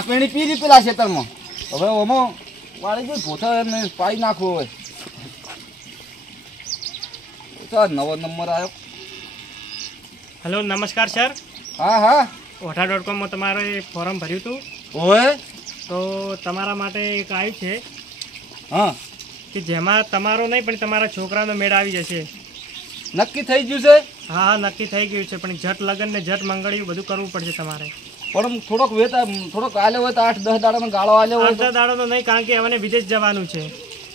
ચા પીણી પી રી પેલા ખેતરમાં હવે ઓમાં વાળી ગઈ પોતા ને પાઈ નાખવો હોય તો નવો નંબર આવ્યો હેલો નમસ્કાર સર હા હા ઓઠા.com તમારે ફોર્મ ભર્યું હતું ઓય તો તમારા માટે એક આવ્યું છે હા કે જેમાં તમારો નહીં પણ તમારા છોકરાનો મેળ આવી જશે નક્કી થઈ ગયું છે હા હા નક્કી થઈ ગયું છે પણ જટ લગ્ન ને જટ મંગળિયું બધું કરવું પડશે તમારે પણ થોડોક વેતા થોડોક આલ્યો હોય તો 8-10 દાડાનો ગાળો આલ્યો હોય અડધા દાડો તો નહીં કારણ કે હવે વિદેશ જવાનું છે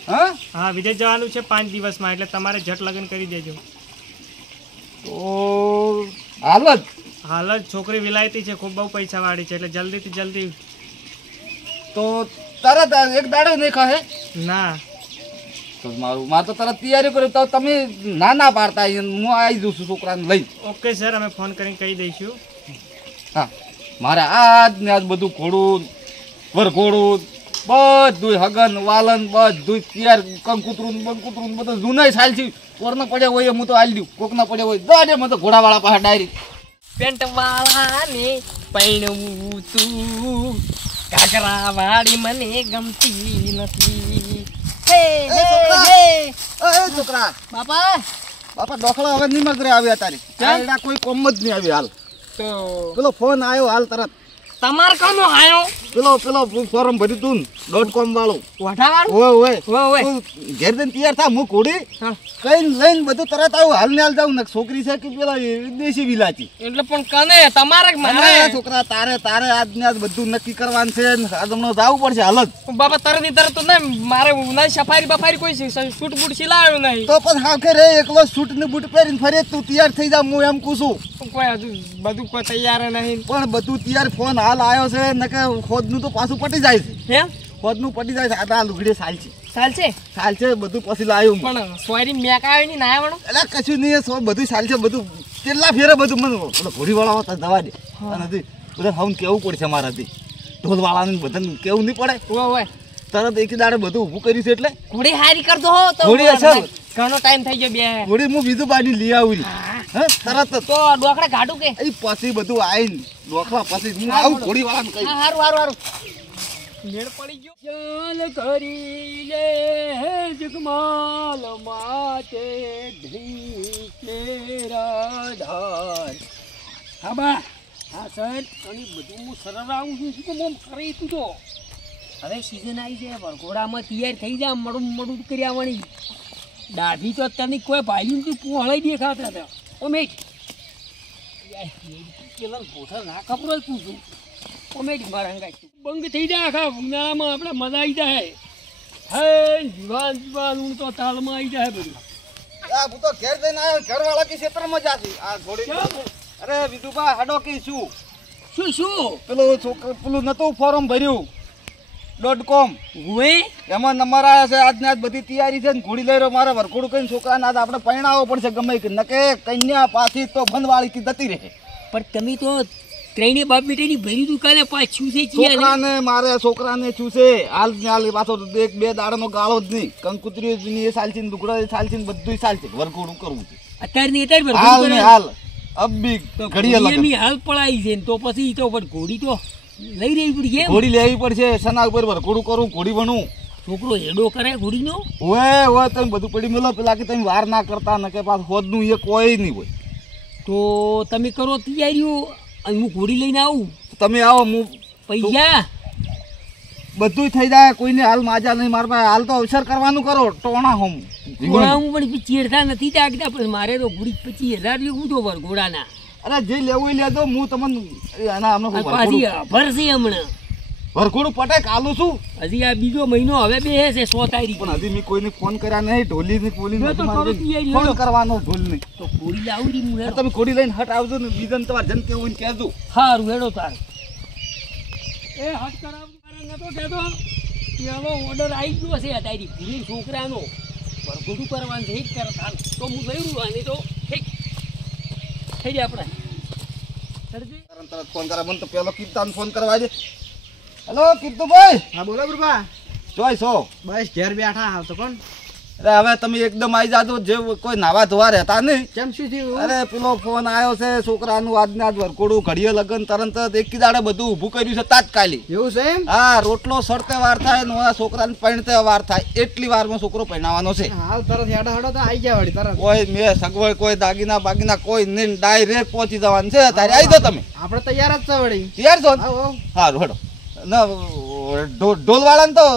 હા હા વિદેશ જવાનું છે 5 દિવસમાં એટલે તમારે જટ લગ્ન કરી દેજો તો હાલ જ હાલ જ છોકરી વિલાયતી છે ખૂબ બહુ પૈસાવાળી છે એટલે જલ્દીથી જલ્દી તો તરત એક દાડો નહીં કહે ના તો મારે તો તરત તૈયારી કરી તો તમે ના પાડતા હું આવી જઉં છું છોકરાને લઈ ઓકે સર અમે ફોન કરીને કહી દઈશું હા મારે આજ ને આજ બધું ઘોડું વરઘોડું બધું હગન વાલન બધું તૈયાર કંકુતરું બંકુતરું બધું જૂનાય સાલ છે કોરના પડ્યા હોય હું તો હાલી દઉં કોકના પડ્યા હોય દાડે મને તો ઘોડાવાળા પાસે ડાયરેક્ટ પેન્ટ વાળાને પૈણવું તું કાકરા વાળી મને ગમતી નથી હે હે હે છોકરા બાપા બાપા ડોખલા હવે નહીં મગરે આવ્યા તારી કોઈ કોમ જ નહીં આવી હાલ તો પેલો ફોન આવ્યો હાલ તરત તમાર કોનો આયો પેલો ફોર્મ ભર્યું તું .com વાળું વઢાવાળું ઓય ઓય ઘેર જઈને તૈયાર થા હું ઘોડી હા કઈ લઈને બધું તરત આવું હાલ ને હાલ જાઉં ને છોકરી છે કે પેલા દેશી વિલાચી એટલે પણ કને તમારે જ મારે અને છોકરા તારે આજ ને આજ બધું નક્કી કરવાનું છે ને આજ હમણાં જાવું પડશે હાલ જ બાપા તરત તરત તો નહીં મારે નહીં સફારી બફારી કોઈ શૂટ બૂટ સિલાવ્યું નહીં તો પણ હા કે રે એકલો સૂટ ને બૂટ પહેરીને ફરે તું તૈયાર થઈ જા હું એમ કહું છું કોઈ હજુ બધું કોઈ તૈયાર નહીં પણ બધું તૈયાર ફોન હાલ આવ્યો છે ને કે ખોદનું તો પાછું પટી જાય છે હે ખોદનું પટી જાય છે આ લુગડી સાલ છે ચાલશે બધું પછી લાવ્યું પણ સોરી મેકાવ્યું નહીં ના વણો એટલે કશું નહીં બધું ચાલ છે બધું કેટલા ફેરે બધું મને પેલો ઘોડીવાળા હતા દવા દે અને બધા હમ કેવું પડશે મારાથી ઢોલવાળાને બધાને કેવું નહીં પડે ઓય તરત એક દાડે બધું ઊભું કર્યું છે એટલે ઘોડી હારી કરતો હો તો ઘોડી અસર ઘણો ટાઈમ થઈ ગયો બે ઘોડી હું બીજું બાજુ લઈ આવું હા તરત તો ડોકડા ગાડું કે એ પછી બધું આવીને ડોખલા પછી હું આવું ઘોડીવાળાને કહી હારું હારું હારું મેળ પડી ગયો ચાલ કરી લે જગમાલ માતે ઢીકેરાધાર હા બા હા સર અને બધું હું સરળ આવું છું શું મોમ કરી તું તો હવે સિઝન આવી છે વરઘોડામાં તૈયાર થઈ જા મળું કરી આવવાની ડાભી તો તને કોઈ ભાઈ તું પોહળાઈ દેખાતા હતા ઓ મેટ પેલા ગોઠા ના ખબર તું છું કોમેડી મારા બંધ થઈ જાય આખા ઉનાળામાં આપણે મજા આવી જાય હે જીવાન હું તો તાલમાં આવી જાય બધું હું તો ઘેર જઈને આવ્યો ઘરવાળા કે ક્ષેત્રમાં જાતી આ ઘોડી અરે વિદુભા હડો કે શું પેલું નતું ફોર્મ ભર્યું .com હુએ એમાં નંબર આવ્યા છે આજને આજ બધી તૈયારી છે ને ઘોડી લઈ રહ્યો મારે વરઘોડું કઈ છોકરાને આજ આપણે પરણાવવો પડશે ગમે કે નકે કન્યા પાછી તો બંધવાળી કી જતી રહે પણ તમે તો ત્રણેય બાપ બેટીની ભરી દુકાને પાછું છે છોકરાને મારે છોકરાને શું છે હાલ ને હાલ પાછો એક બે દાડાનો ગાળો જ નહીં કંકુતરી એ સાલ છે ને દુકડા સાલ છે ને બધું સાલ છે વરઘોડું કરવું છે અત્યારે હાલ ને હાલ અબી ઘડીએ લગન હાલ પડાઈ છે તો પછી તો પણ ઘોડી તો લઈ રહી પડી ઘોડી લેવી પડશે સના ઉપર વરઘોડું કરું ઘોડી બનવું છોકરો હેડો કરે ઘોડીનો ઓય તમે બધું પડી મેલો પેલા કે તમે વાર ના કરતા ને કે પાછું હોદનું એ કોઈ નહીં હોય તો તમે કરો તૈયારીઓ અને હું ઘોડી લઈને આવું તમે આવો હું પૈસા બધું થઈ જાય કોઈને હાલ માજા નહીં મારવા હાલ તો અવસર કરવાનું કરો ટોણા હોમ ઘોડા હું પણ ચેડતા નથી તાકતા પણ મારે તો ઘોડી 25,000 લેવું તો ઘોડાના અરે જે લેવું લેજો હું તમને પાછી ભરશે હમણાં વરઘોડું પટે કાલું છું હજી આ બીજો મહિનો હવે બે છે 100 તારીખ પણ હજી મેં કોઈને ફોન કર્યા નહીં ઢોલી ને પોલી ફોન કરવાનો ઢોલ નહીં તો ઘોડી લાવડી હું તમે ઘોડી લઈને હટ આવજો ને બીજાને તમારે જન કેવું ને કહેજો સારું હેડો તાર એ હટ કરાવજો મારા નતો કહેતો પેલો ઓર્ડર આવી ગયો છે તારી ભૂરી છોકરાનો વરઘોડું કરવાનું છે જ કરે તાર તો હું લઈ આની તો ઠીક થઈ જાય આપણે તરત ફોન કરે મને તો પેલો કીર્તન ફોન કરવા દે હેલો કીર્તુભાઈ હા બોલો બુરબા જોઈ છો બસ ઘેર બેઠા હાલ તો કોણ અરે હવે તમે એકદમ આવી જાજો, જે કોઈ નાવા ધોવા રહેતા નહીં. કેમ શું થયું? અરે પેલો ફોન આવ્યો છે છોકરાનું, આજને આજ વરકોડું ઘડીએ લગન તરત જ એક દાડે બધું ઊભું કર્યું છે તાત્કાલિક. એવું છે એમ? હા, રોટલો સડતે વાર થાય ને ઓલા છોકરાને પૈણતે વાર થાય, એટલી વારમાં છોકરો પૈણાવાનો છે. હાલ તરત હેડા હેડો તો આવી ગયા વળી તરત. કોઈ મેં સગવડ, કોઈ દાગીના બાગીના કોઈ નહીં, ડાયરેક્ટ પહોંચી જવાનું છે. તારે આવી જાઓ તમે. આપણે તૈયાર જ છે વળી. તૈયાર છો ને? આવો આવો. સારું હેડો. ના ઢોલ વાળાને તો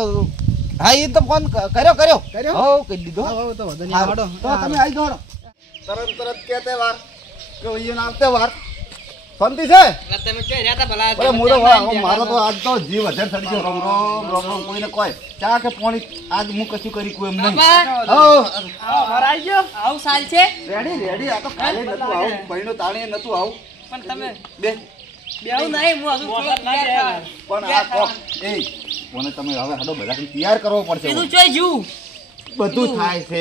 હા એ તો ફોન કર્યો. કર્યો? હો કહી દીધો. આવો આવો તો વધુ નહીં. હારું. હેડો. તો તમે આવી જાઓ. તરત કહેતે વાર કે અહીંયા આવતે વાર શાંતિ છે. તમે ક્યાં રહ્યા હતા ભલા? અરે મારો તો આજ તો જીવ વધારે સડી ગયો. રોમ રોમ કોઈને કોઈ ચા કે પાણી આજ હું કશું કરી કોઈ એમ નહીં. આવી ગયો. આવું સાલ છે રેડી આ તો કાલે નતું આવું, બહેનો તાણે નતું આવું. પણ તમે બે બેવું નહીં, હું હજુ પણ આ કોક એ કોને તમે હવે હડો બધા તૈયાર કરવો પડશે. કીધું ચોય જીવ બધું થાય છે,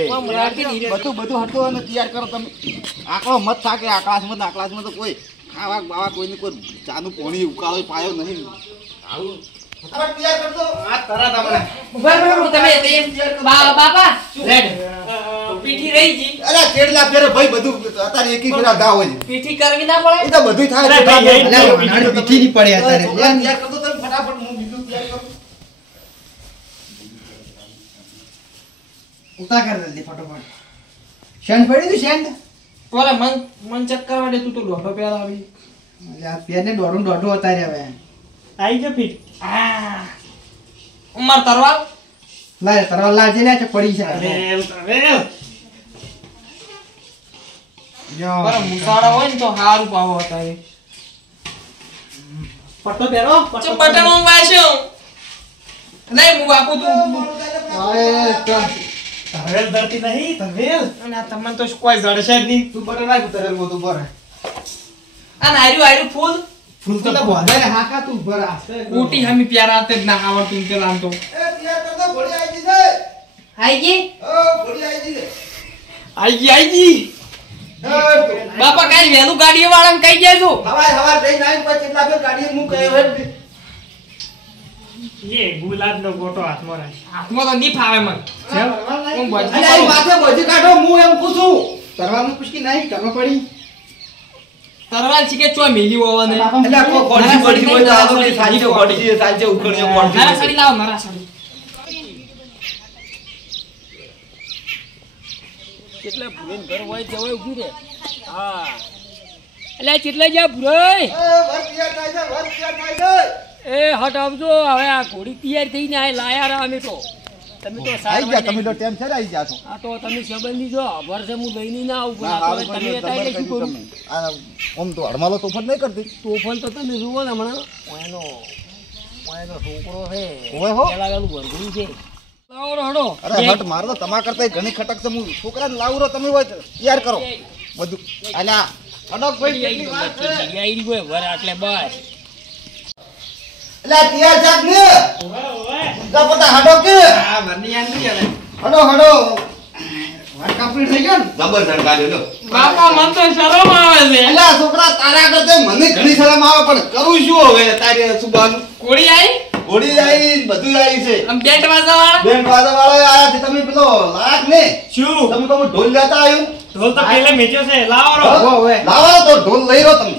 બધું હટો અને તૈયાર કરો તમે. આંકડો મત થાકે આકાશમાં તો કોઈ ખાવા બાવા કોઈને કોઈ ચાનું પોણી ઉકાળો પાયો નહીં. આવું ફટાફટ તૈયાર કરજો. આ તરત આપણે બાપા પીઠી રહી જી. અરે ચેડલા ફેરે ભાઈ બધું અત્યારે એકી ફેરા ગા હોય છે. પીઠી કરવી ના પડે. એ તો બધું થાય. પીઠી ની પડે અત્યારે. તૈયાર કરજો તમે ફટાફટ. હું બીજું તૈયાર કરું. ઉતા કર દે ફટાફટ. શેન્ડ પડી તું શેન્ડ. ઓલા મન ચક્કર વાડે તું તો દોઢો પેર આવી. એટલે આ પેરને દોઢો અતારે હવે. આવી ગયો ફીટ. ઉમર તરવાલ. લાય તરવા લાજે લે છે પડી છે. તરવેલ. જો બરા મુસાડા હોય ને તો હારું પાવો હતા એ. પટ્ટો પહેરો. પટ્ટો વાંચ્યો નહીં હું બાપુ તું અરે તો તરવેલ ધરતી નહીં તરવેલ. અને આ તમને તો કોઈ જડશે જ નહીં. તું બટર નાખ તરલ મોતું પર. આ નાર્યું ફૂલ ફૂલ તો બોલે હાકા તું પર આસ્તે. ઊટી હમી પ્યારા તે ના આવડતું તે લાંતો એ તૈયાર કરજો. ઘોડી આવી જશે. આઈ ગઈ ઓ ઘોડી આવી જશે. આઈ ગઈ બાપા કાઈ વેલું ગાડીઓ વાળાને કહી દેજો હવાર થઈ નાઈ પછી કેટલા ફેર ગાડી હું કયો હે. એ ગુલાબ નો ગોટો હાથમાં રાખ. હાથમાં તો નહીં ફાવે મને હું અને બજી આ માથે બજી કાઢો હું એમ પૂછું. તરવાનું પૂછકી નહીં કરવા પડી. તરવાલ છે ચો મેલી હોવાને એટલે કો ગોડી ગોડી હોય તો આલો કે સાંજે ગોડી સાંજે ઉખડ્યો મારા ગોડી. સાડી લાવો મારા સાડી કેટલા ભૂરેન ઘર હોય જવાય ઉભી રે. હા એટલે કેટલા જા ભૂરાય. એ વર તૈયાર થાય છે, વર તૈયાર થાય છે. એ હટ આવજો હવે. આ ઘોડી તૈયાર થઈને આ લાયા રહ્યા અમે તો. તમે તો આવી ગયા તમે તો ટેમ છે આવી ગયા છો. આ તો તમે સંબંધી જો વર્ષે હું લઈને ના આવું પણ ના, આ તો હારું તમે કર્યું, હતા એટલે શું કર્યું કરું. તમે. આ ઓમ તો હડમાલો તોફાન નહીં કરતી. તોફાન તો તમે જુઓ ને હમણાં એનો છોકરો છે ઓય હો. પેલા પેલું ભરગું છે. લાવો રો હડો. અરે હટ મારો તો તમા કરતા ઘણી ખટક છે. હું છોકરાને લાવું રહો તમે હોય તો તૈયાર કરો બધું. અલ્યા અડક ભાઈ કેટલી વાર છે. જગ્યાએ કોઈ વર આટલે બસ. અલ્યા તૈયાર જાગ ને ઓવે ઓવે. જા પતા હડો કે આ વરની યાદ નહીં આવે. હડો હડો. વાર કમ્પ્લીટ થઈ ગયો ને. જબર ધડકાલ્યો લો. બાપા મને તો શરમ આવે છે અલ્યા છોકરા તારા કરતા મને ઘણી શરમ આવે પણ કરું શું હવે તારે સુબાનું. કોળી આઈ ઘોડી આવી બધું આવી છે. આમ બેટ વાજા વાળા બેન બાજા વાળો આયા છે. તમે પેલો લાગ ને શું તમે તો ઢોલ લેતા આવ્યું. ઢોલ તો પેલે મેચ્યો છે. લાવો રો. લાવો તો ઢોલ લઈ રહ્યો તમે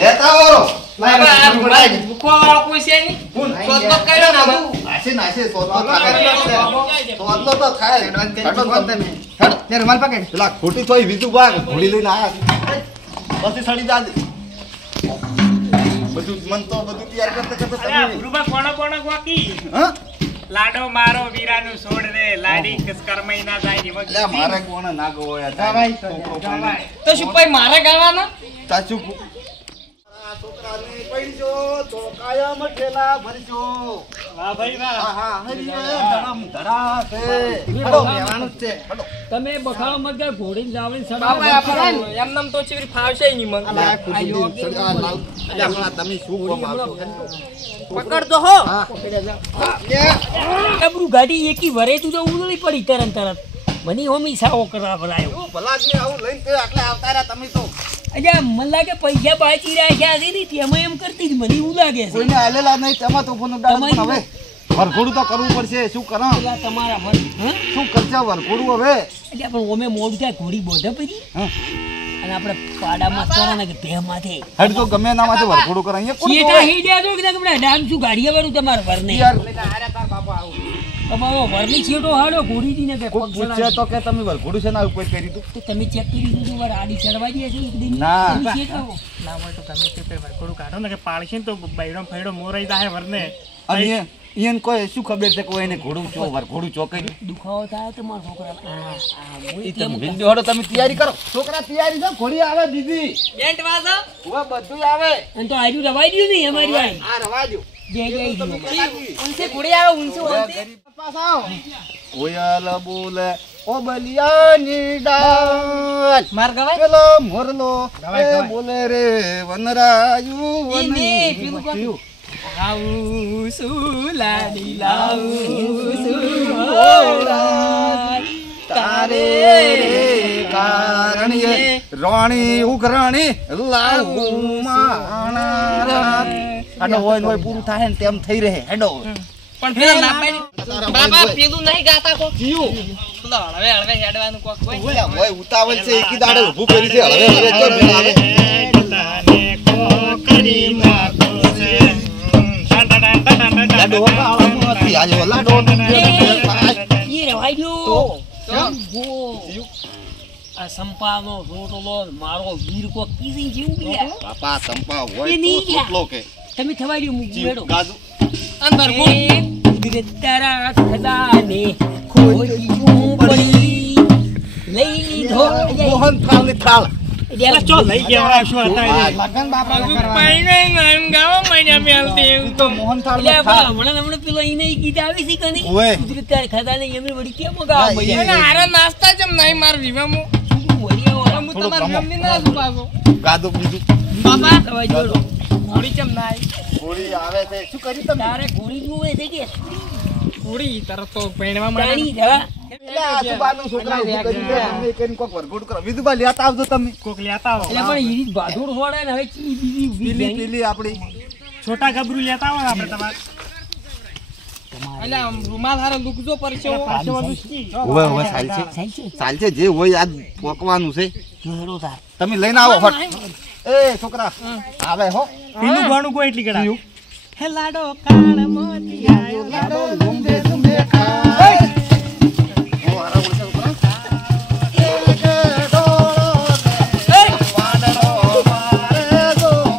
લેતા આવો રો. બાપા આ ભૂલા ભૂખવા વાળો કોઈ છે નહીં સોત કર્યો ના બાપુ નાશે નાશે સોતલો થાય. સોતલો તો થાય. તે રૂમાલ પકડ. પેલા ખોટી થોઈ બીજું બાગ ઘોડી લઈને આયા પછી સડી જા દે. બધું મન તો બધું તૈયાર કરતા કરતા અરે આ તમે ગુરુબા કોણ ગોકી. હા લાડો મારો વીરાનું છોડ રે લાડી કસકરમઈ ના જાય ની એટલે મારે કોણ ના ગોયા જવાય તો, જવાય. તો શું ભાઈ મારે ગાવાના સાચું આ છોકરાને પૈજો તો કાયમ ઠેલા ભરજો. વાહ ભાઈ વાહ. હા હરીએ ધડમ ધડા છે. હડો લેવાનું જ છે. તમે બખાડો મત કે ઘોડી લાવીને બાપા સડા આપણે એમ નામ તો ચીવરી ફાવશે નહીં મને અલ્યા ખુદી સડી આ લાલ. અલ્યા હમણાં તમે શું કહો મારતો. પકડ તો હો આપણું ગાડી એકી વરે તું તો ઉલળી પડી તરત મને હોમી સાવો કરવા ભલાયો. ભલાદમી આવું લઈને તે આટલે આવતા રહ્યા તમે તો. અલ્યા મને લાગે પૈસા બાકી રાખ્યા છે ને તેમાં એમ કરતી જ મને એવું લાગે છે. કોઈને હાલેલા નહીં તેમાં તો ફોન તમારી હવે વરઘોડું તો કરવું પડશે. શું કરો? પેલા તમારા મન હા શું કરશે વરઘોડું હવે? એટલે પણ ઓમે મોડું થાય ઘોડી બોધે પછી હા. અને આપણે પાડામાં કરો ને કે ભે માથે હેડ તો ગમે એના માટે વરઘોડું કરે. અહીંયા કોણ ચેટા જોવે? હેડ્યા છો કે તમને ડામ શું ગાડીએ વાળું તમારે વરને યાર, તમારો વરની છેટો હાડો ઘોડીજી ને કે કોક પગ પૂછે સડાવી. તો કે તમે વરઘોડું છે ના ઉપર કર્યું તું? તો તમે ચેક કરી દીધું વાર આડી ચડવા દે છે એક દિન ના. તમે ચેક કરો. ના હોય તો ગમે તે પેપર થોડું કાઢો ને કે પાળશે ને તો બૈડો ફૈડો મોરાઈ જાય વરને. અને એને કોઈ શું ખબર છે કોઈ એને ઘોડું ચો વરઘોડું ચો કર્યું? દુખાવો થાય તો મારા છોકરા ઈ તમે વિંડો હડો તમે તૈયારી કરો. છોકરા તૈયારી છે, ઘોડી આવે દીદી. બેન્ટ વાજો હવે બધું આવે. અને તો આજુ રવાઈ દ્યું નહીં અમારી વાત આ રવા દો. જય જય જીવો. ઉનસે ઘોડી આવે ઉનસે કોયલ બોલે ઓ બલિયાની ડાલ માર ગવાય પેલો મોરલો એ બોલે રે વનરાયુ ઈ ને, પેલું કોણ? વનરાયુ. આવું સુલાની લાવું તારે કારણીએ રાણી ઉઘરાણી લાવું માણા. આનો હોય ને હોય પૂરું થાય ને તેમ થઈ રહે. હેડો પણ પેલા ના પાડી બાબા પેલું નહીં ગાતા કોક જીવ પેલો હળવે હળવે હેડવાનું કોક હોય હોય ઉતાવળ છે એકી દાડે ઊભું કરી છે. હવે હવે ચો બિલ આવે. લાડો કાળામાં હતી આજે લાડો એ રવાઈ ગયો આ સંપાનો રોટલો મારો વીર કો કીસી જેવું ગયા બાપા સંપા એ હોય નહીં તો ગયા. કેટલો કે તમે થવાઈ ગયું મૂકી જીવ બેઠો ગાજુ અંદર કુદરત તારા ખજાને ખોજી ઝૂંપડી લઈ લીધો મોહન થાળ ની થાળ ચો લઈ ગયા શું હતા લગન બાપા મેલતી તો મોહન થાળ એટલે ની થાળ હમણાં પેલો એને ગીત આવી છે કે નહીં ઓય. કુદરત તારા ખજાને એમની વળી કેમ ગાવા હા, મળી એ- આરા નાસ્તા જેમ નહીં માર વિવામો હું તમાર ગમની ના સુપાગો ગાદો બીજું બાબા થવાઈ ગયો ઘોડી જેમ નાય ગોળી આવે છે શું કરી તમે તારે ઘોડી જોવે છે કે ઘોડી તરત તો પૈણવા પ્રાણી જવા એટલે આજુબાજુ છોકરા ઊભું કરી દે. તમે કરીને કોક વરઘોડું કરો. વિધુબા લેતા આવજો તમે. કોક લેતા આવો એટલે પણ ઈરી ભાદોડ છોડે ને હવે ચી બીજી ઊભી પીલી થઈ. પીલી આપડી છોટા ગબરું લેતા આવો ને આપણે તમારે એટલે આમ રૂમાલ હારો લુકજો પરસે ઓવે ઓવે ચાલશે થાય છે ચાલશે જે હોય આજ પોકવાનું છે. જોડો તાર તમે લઈને આવો હટ. એ છોકરા આવે હો. પેલું ગાણું કોઈ એટલી કડા જીવ. હે લાડો કાળ મોતી આયો લાડો લુંબે લુંબે ખાય. ઓ હારા બોલશે છોકરા.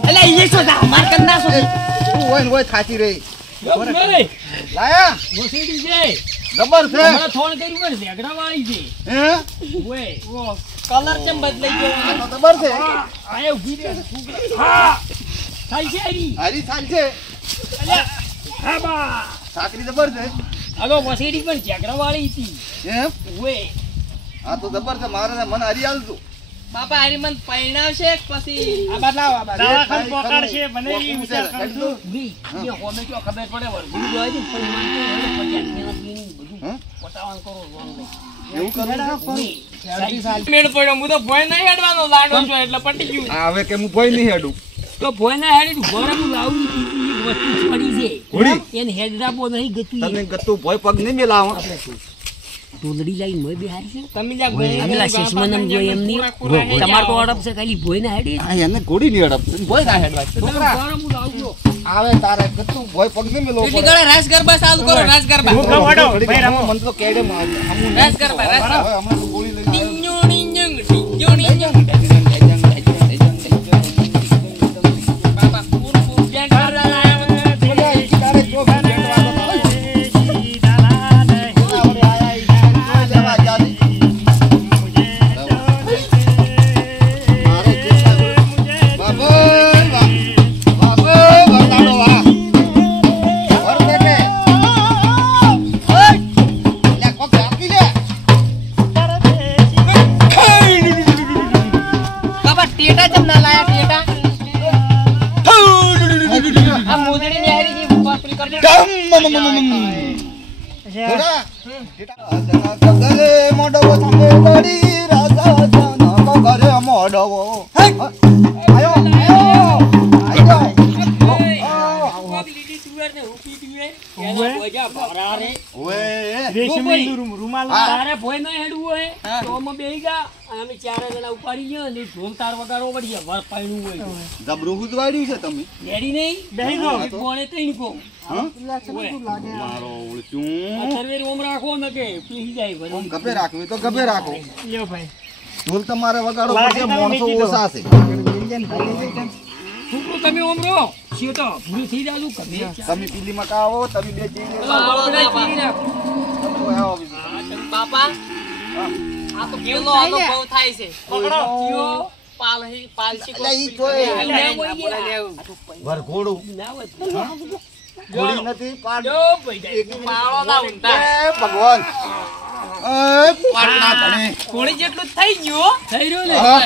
એટલે ઈ શું થા માર કર ના શું હોય ને હોય થાચી રહી. નહીં લાયા વસીડી છે જબર છે. હમણાં થોડ કર્યું પણ ઝેગડા વાળી છે હે ઓય કલર કેમ બદલાઈ ગયો આ તો જબર છે. આય ઊભી રહે હા થાય છે આરી હારી ચાલશે. અલ્યા હા બા સાકરી જબર છે. આલો વસીડી પણ ઝેગડા વાળી હતી એમ ઓય આ તો જબર છે. મારે ને મને હરી આલતું. બાપા હારી મન પૈણાવશે કે પછી આ બદલાવ આ બદલાવ દવાખાને પોકાડશે બનેવી વિચાર કરજો ઊભી એ હોમે જો ખબર પડે વળગું જોઈ દે પણ મને તો હવે પછી આખેના પીની બધું હં? પટાવાન કરો રોન લઈ એવું કરું છું? મેળ પડ્યો હું તો ભોય નહીં હેડવાનો લાડો છો એટલે પટી ગયું આ હવે કે હું કોઈ નહીં હેડું. તો ભોયના હેડી ઘોડાનું લાવું વસ્તુ પડી છે ઘોડી? એને હેડરાબો નહીં ગતું તમે ગતું ભોય પગ નહીં મેલાવો. ટોલડી લાઈ મોય બિહારી છે તમે જા આ પેલા શેષમાનમ જોઈ એમ નહીં તમાર તો અડપ છે ખાલી ભોયના હેડી આ એને ઘોડી નહીં હેડપ. ભોય ના હેડવા. છોકરા ઘોડાનું લાવજો આવે તારે ગતું ભોય પગ નહીં મેલવો એટલી પડે. ગળે રાસ ગરબા ચાલુ કરો રાસ ગરબા હું કહું હડો, ઘડી ભાઈ રમો. મને તો કેડે માં હમું રાસ ગરબા રાસ ગરબા હવે હમણાં તો ગોળી લઈને આવ્યો. ડિંજો ડિંજો ડિંજો બાબા પૂર પૂર બેન બોલ્યા, એક તારે જો ભેટ વાળો આવે. આવડે આયા ઈ જોઈ લેવા જાતી. મારે કેટલા બાબો વાહ. બાબો વરદાડો વાહ. વર બેટે. ઓય. લે કોક ઝાંકી લે. બાબા ટેટા જમ ના લાયા ટેટા આ મોદડી ની હારી જી પાપડી કરજો ઘોડા. ગગરે મોડવો સામે વળી રાજા જાના ગગરે મોડવો. આયો આયો આયો. લીધી તુવેર ને ઉભી તુવેર એના બોજા રૂમાલ તારે ભોય ન હેડવું હોય તો આમાં બેહી જા અને અમે ચારે જણા ઉપાડી ગયા અને ઢોલ તાર વગાડવો પડી વર પાણું હોય જબરું જ વાળ્યું છે તમે રેડી નહીં બેહી ગયો. કોણે તઈ કો મારો ઓળચું સર્વે રોમ રાખો ને કે પીસી જાય ભરી ગભે રાખવી તો ગભે રાખો લ્યો ભાઈ. ઢોલ તમારે વગાડો લાગે પડશે તો માણસો નીચે ઓછા છે છોકરો તમે ઓમ રહો શેટો ભૂલી થઈ જાવ કભે તમે પીલીમાં કા આવો તમે બે ચીડી બાપા આ તો કેવો અનુભવ થાય છે પકડો. પાલસી એટલે ઈ જોઈ વરઘોડું ઘોડી નથી પાડ પાળો ના ઊંધા. એ ભગવાન એ પાડના ધણે કોળી જેટલું જ થઈ ગયું થઈ રહ્યો ને હા.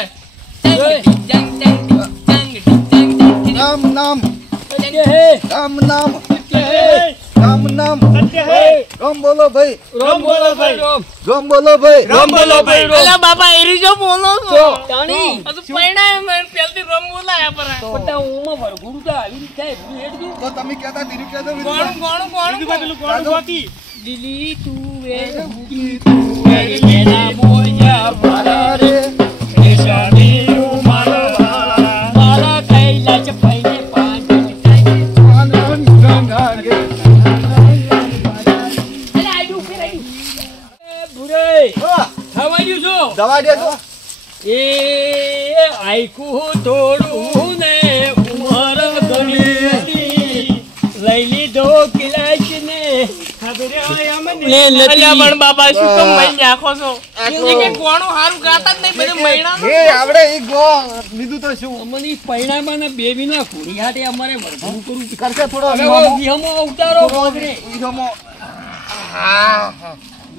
નામ નામ કે હે નામ નામ કે હે નામ નામ સત્ય હે. રોમ બોલો ભાઈ રોમ બોલો ભાઈ રોમ રોમ બોલો ભાઈ રામ બોલો ભાઈ. અલા બાપા એરી જો બોલો છો તાણી હજુ પૈણા મેં પેલથી રમ બોલાયા પર પટા ઉમાં વરઘોડું તો આવી રીતે થાય ભૂલી હેડજો તો તમે કહેતા ધીરે કહેતો ગોણું ગોણું ગોણું પેલું કોણ ગોતી? દિલી તું એ ભૂકી તું એ એના મોયા મારા રે મારા કૈલા જ પૈને પાંચ અલે આડું ફેરાઈ એ ભુરે થવાડ્યું છો દવા દેજો એ આઈકું થોડું ને ઉમર ઘણી હતી લઈ લીધો કિલાચ ને અલ્યા પણ બાબા શું કામ મઈ નાખો છો એ કે ગોણું હારું ગાતા જ નહીં બધું મૈણા એ આવડે ઈ ગો લીધું તો શું અમની પૈણામાં ને બેબીના ઘોડી હાટે અમારે વરઘોડું કરવું કરશે થોડો હવે વિહમો અવતારો ગોગરે ઈહમો હા હા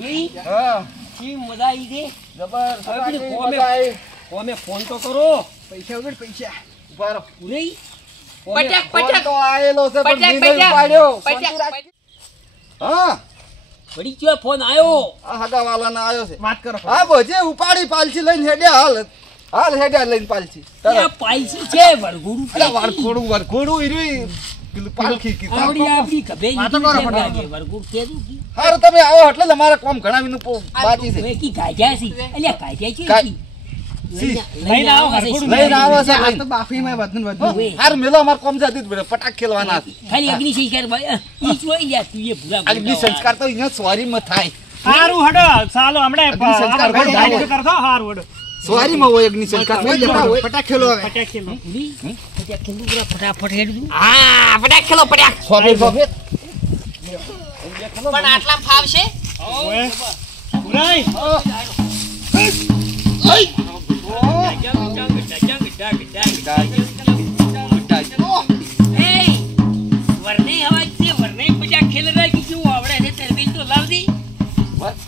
ઈ હા કી મજા આવી છે જબર હવે કોમે ફોન તો કરો પૈસા વગર પૈસા ઉભા રહો ઉરેઈ પટક ફોન પટક તો આયેલો છે પણ પટક બીજો ઉપાડ્યો પટક હા વળી કયો ફોન આવ્યો આ હગાવાલાના આયો છે વાત કરો. હા બોજે ઉપાડી પાલસી લઈને હેડ્યા હાલ હેડ્યા લઈને પાલસી આ પાયસી છે વરઘોડું અરે વરઘોડું ઈરી પેલું પાલખી કીધું આવડી આપડી કભે વાતો કરો નીકળી ફટાફટ. લાગે વરઘોડું કેદું કી હારું તમે આવો એટલે જ અમારે કોમ ઘણાવીનું બાકી છે હવે કી ગાજ્યા છે અલ્યા ગાજ્યા છે ગાય- કી? લઈને આવો વરઘોડું લઈને આવો છે ઓવે. હારું મેલો અમારે કોમ જતી જ પડે પટાક ખેલવાના છે ખાલી અગ્નિ સંસ્કાર ભાઈ ઈ જોઈ લ્યા તું એ ભૂરા અગ્નિ સંસ્કાર તો અહીંયા સ્વારીમાં થાય હારું હડો ચાલો હમણાં અગ્નિ સંસ્કાર વરઘોડું કરી ચાલુ કરતો. હારું હડો. સ્વારીમાં હોય અગ્નિ સંસ્કાર પટાક ખેલો. ફટાફટ હેડું હા પટાક ખેલો પટાક સોફેર સોફેર પણ આટલા ફાવશે ઓય. ઉરાઈ.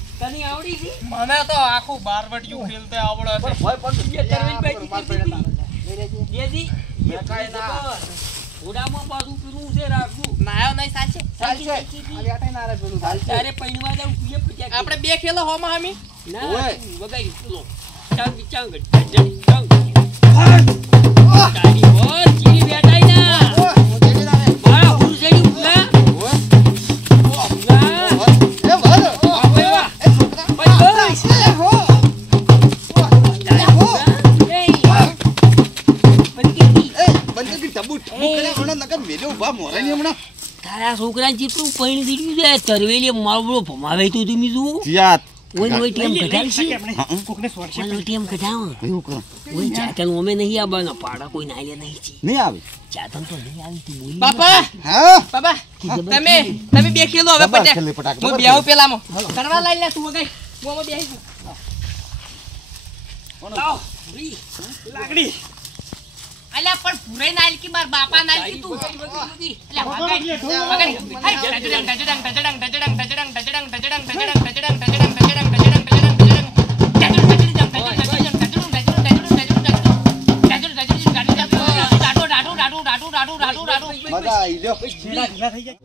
મને તો આખું બારવટિયું ખેલતે આવડે છે નાયો નહીં સાચે આપણે બે ખેલો હોમાં હમી તારા છોકરા જેટલું પૈણ દીધું છે તરવેલી માળવો ભમાવે તો તમે જુઓ ઓય ઓય ટેમ કઢાવશી કોકને સોડશે. ઓય ટેમ કઢાવ ઓય ચાતન ઓમે નહીં આવવાનો પાડા કોઈ નાલે નહીં છે નહીં આવે ચાતન તો નહીં આવી તું બોલી બાપા હા બાબા તમે બે ખેલો હવે પટાક ખેલે પટાક હું બેહું પેલામાં કરવા લઈ લે તું વગાઈ હું આમાં બેહી છું લાવ ઉરી લાકડી. અલ્યા પણ પૂરે નાલકી માર બાપા નાલકી તું અલ્યા વગાઈ વગાઈ હાય ટચડંગ ટચડંગ ટચડંગ ટચડંગ ટચડંગ ટચડંગ ટચડંગ ટચડંગ ટચડંગ ટચડંગ મજા આવી લ્યો ઢીલા ઢીલા થઈ જાય.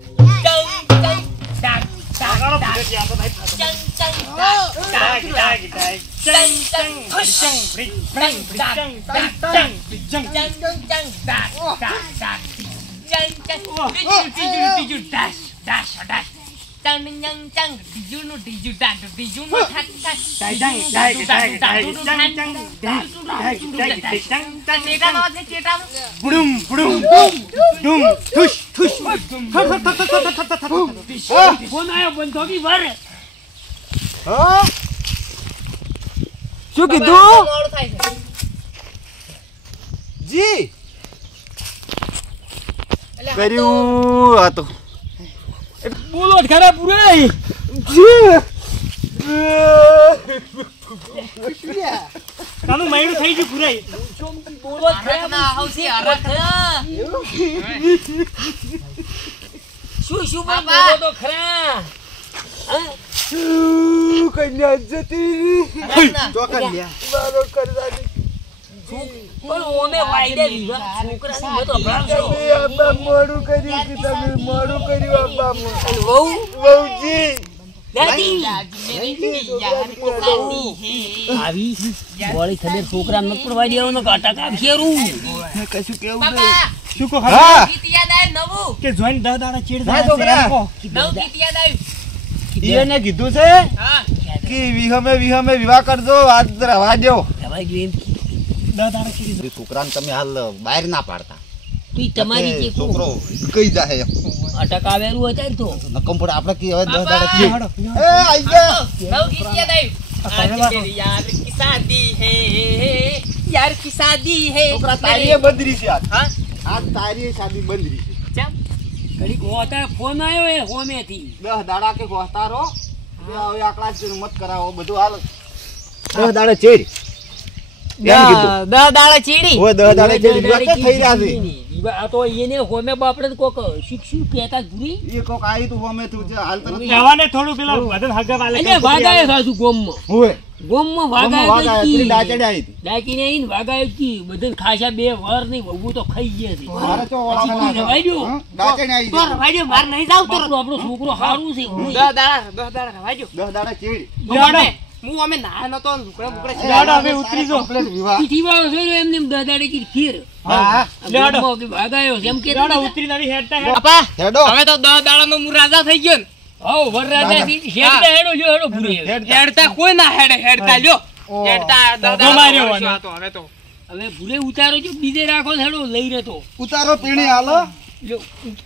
ચંગ લગાડો ભૂલે ત્યાં તો ભાઈ ફાટો. ચંગ ચંગ ડાગ, ડાગ, ડાગ. ચંગ ચંગ ચંગ, ભ્રી, ભ્રી, ચંગ, ચંગ, ચંગ, ચંગ. ચંગ ચંગ ડાક ડાક ડાક ચંગ ચંગ ટીજુ ટીજુ ડાશ ડાશ ડાશ ટાંગ જંગ ચંગ ડીજુનું ડીજુ ટાંટુ ડીજુનું ઠાક ઠાક ચેટાનો છે ચેટાનો બુડુમ બુડુમ ડુમ ઠુશ ઠુશ ફોન આવ્યો બંધો બી ભર હા શું કીધું મોડું થાય છે જી એટલે કર્યું આ તો બોલો ખરા પૂરે તાનું મૈડું થઈ ગયું પુરાઈ બોલો હરખના આવશે હરખ શું બાપા. બોલો તો ખરા કન્યા જતી હરખના. મારો કરતા પણ ઓમે વાયદે વિવાહ છોકરાની મત અભરાવશો અબ્બા મોડું કર્યું કે તમે મોડું કર્યું અબ્બા અને વહુ વહુજી દાદી મેરી યાર કો ગાતી હે આવી બોળી ખબર છોકરા ન પડવા દેવાનો કાટા કાપશેરું કશું કેવું બાપા શું કહો હા ગીત યાદ આવ્યું નવું કે જોઈન 10 દાડા ચીડ હા, છોકરા. નવું ગીત યાદ આવ્યું એને કીધું છે હા કે વિહમે વિવાહ કરજો આજ રવા દો દવાઈ જો એમ 10 દાડા ચીડ છોકરાને તમે હાલ બહાર ના પાડતા તું તમારી જે છોકરો કઈ જાય અટક આવેલું અત્યારે તો નકમ પણ આપણે કી હવે 10 બાપા. દાડા કી એ આઈ ગયા નવું ગીત યાદ આવ્યું आज मेरी यार की शादी है यार की शादी है છોકરા તારીએ બંધરી છે આજ हाँ આજ તારીએ શાદી બંધરી છે चल ઘડીક અત્યારે ફોન આવ્યો એ હોમેથી 10 દાડા કે હોતારો હવે આકડા જ મત કરાવો બધું હાલ 10 દાડા ચેર એમ કીધું દાડા ચીડી ઓય 10 દાડા ચેર વિવાહ તો થઈ રહ્યા છે આ તો એને હોમે બાપડે કોક શિક્ષુ કહેતા ભૂરી એ કોક આઈ તું હોમે તું જે હાલ તરત જવાને થોડું પેલા વધન હગા વાલે એટલે વાગાય સાસુ ગોમમાં હોય ગોમમાં વાગાય વાગાય પેલી ડાચડે આઈ હતી ડાકીને આઈને વાગાય કી બધન ખાસા બે વર નહીં વહુ તો ખાઈ ગયા છે મારે તો પછી તું રવાઈ દ્યો. ડાચડે આઈ તો રવાજો માર નહીં જાવ તો આપણો છોકરો સારું છે હું 10 દાડા રવાજો 10 દાડા ચેર હું અમે ના નતો લુકડા બુકડા લાડો હવે ઉતરી જો કમ્પ્લીટ વિવાહ પીઠી વાળો છે એમને દાદાડી કી ખીર હા લેડો. વાગાયો છે એમ કે લાડો ઉતરી નવી હેડતા હેડ બાપા હેડો હવે તો 10 દાડાનો હું રાજા થઈ ગયો ને હો વરરાજા હેડતા હેડો જો હેડો ભૂરી હેડતા કોઈ ના હેડતા લ્યો હેડતા 10 ધોધો માર્યો દાડા આને. હતો હવે તો હવે ભૂરે ઉતારો જો બીજે રાખો ને હેડો લઈ રહેતો ઉતારો પીણી હાલો લ્યો,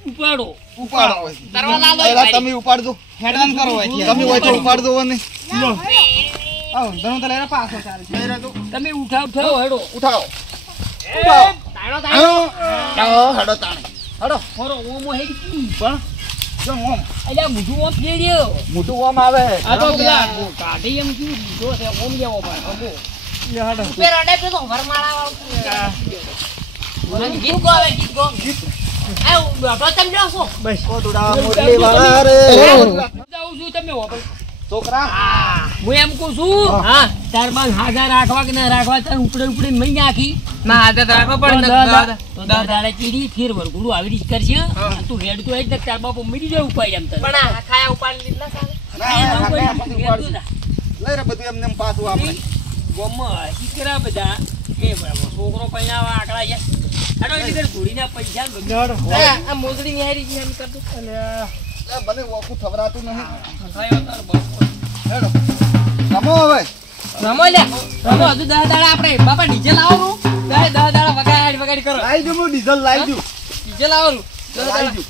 ઉપાડો ઉપાડો તરવા લાલો પહેલા તમે ઉપાડજો હેડવાન કરો તમે હોય તો ઉપાડજો ને લો તમે ઉઠાવ હેડો ઉઠાવો તાણો તાણો હેડો તાણે હેડો ફરો ઓમો હેડ કી પણ જો ઓમ અલ્યા મુઠું ઓમ ફેર્યો મોટું ઓમ આવે આ તો પેલા કાઢી એમ કયું દીધો છે ઓમ જેવો ભાઈ અબો ઉપર અડે તો વરમાળા વાળું ગીત ગો હવે ગીત ગો એ બેઠો તમે લ્યો છો કોટડા મુરલી વાળા રે જાઉં છું તમે વાપર છોકરા હું એમ કહું છું હા તાર બાદ હાજર રાખવા કે ના રાખવા તાર ઉપડે ઉપડે મહી નાખી ના હાથે તો રાખો તો પણ દાદા ચીડી ફેર વરઘોડું આવી રીત કરશે અને તું હેડ તો એક તાર બાપુ મરી જાય ઉપાય એમ તારે પણ આ ખાયા ઉપાડી લીધા સાલે લઈ રે બધું એમને એમ પાછું આપણે ગોમમાં શીકરા બધા એ બરાબર છોકરો પૈણાવા આકડા છે આડો એ રીતે ઘોડીના પૈસા લાડો આ મોજડી નિહારી ગઈ એમ કરતો ભલે વોકું થવરાતું નહીં થયો તાર બાપુ હેડો રમો હવે રમો લે રમો હજુ 10 દાડા આપણે બાપા ડીજે લાવવાનું 10 દાડા વગાડી કરો લાઈ દઉં ડીઝલ લાઈ દઉં ડીજે લાવવાનું 10 લાઈ દાડા દઉં